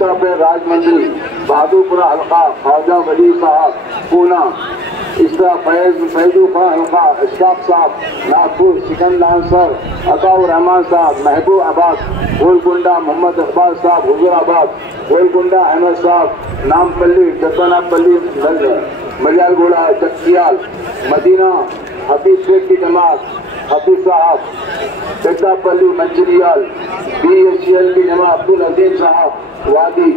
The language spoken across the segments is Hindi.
उत्तर प्रदेश राजमंत्री बहादुरपुरा हल्का ख्वाजा वली साहब पूना, इस तरह फैजू खां हल्का इशफाक साहब नागपुर, सिकंदर सर अताउर रहमान साहब महबूबाबाद, गोलकुंडा मोहम्मद इकबाल साहब हुजूराबाद, गोलकुंडा अहमद साहब नामपल्ली, जगन्नाथपल्ली मलियालगोड़ा चकियाल, मदीना हफीज शेख की जमात हफीज साहब, जगदापल्ली मंचरियाल, BHCL की जमात अब्दुल अजीज साहब वादी,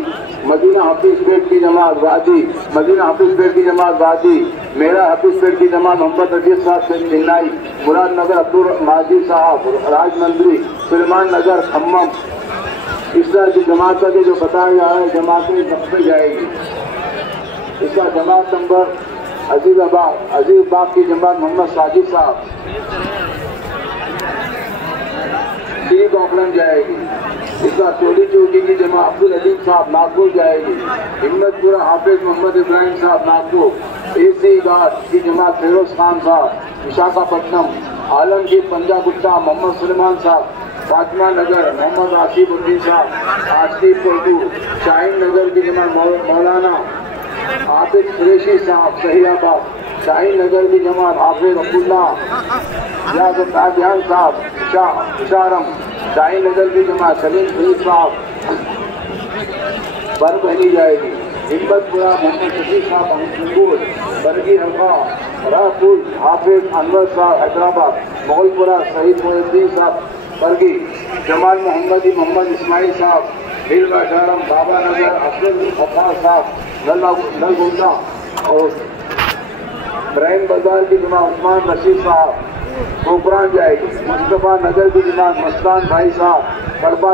मदीना हफीज पेट की जमात वादी, मदीना हफीज पेट की जमात वादी, मेरा हफीज पेट की जमात मोहम्मद अजीज साहब से चेन्नई, मुरादनगर अब्दुल माजिद साहब राजमंत्री, सलमान नगर खम्मम। इस तरह की जमात का जो बताया जा रहा है जमातें सबसे जाएगी। इसका जमात नंबर अजीबाग की जमात मोहम्मद साजिद साहब डी कॉकलन जाएगी। इसका चोली चौकी की जमात अब्दुल अलीम साहब नागपुर जाएगी। हिम्मतपुरा हाफिज मोहम्मद इब्राहिम साहब नागपुर, AC घाट की जमात फिरोज खान साहब विशाखापट्टनम, आलमगीर पंजागुट्टा मोहम्मद सलमान साहब, फातिमा नगर मोहम्मद आसिफुद्दीन साहब, आसिफ उर्दू, शाहीन नगर की जमात मौलाना आबिद कुरैशी साहब सहियाबाद, शाहीन नगर की जमात हाफिज अब्दुल्ला यादव साहब शारम, शाहीन नगर की जमात सलीम शरीफ साहब बरबहनी जाएगी। हिम्मतपुरा मोहम्मद शफीक साहब अंकुर, बरगी हल्का राहपुर हाफिज अनवर साहब हैदराबाद, मोगलपुरा शहीद मोहुद्दीन साहब बरगी, जमाल मोहम्मद इस्माइल साहब हिलवा शारम, बाबा नगर अब्दुल गफ्फार साहब नलगुंडा और ब्राहिम बाजार की जमात उस्मान रशीद साहब कोपरान जाएगी। मुस्तफा नगर की जमात मस्तान भाई साहब कड़पा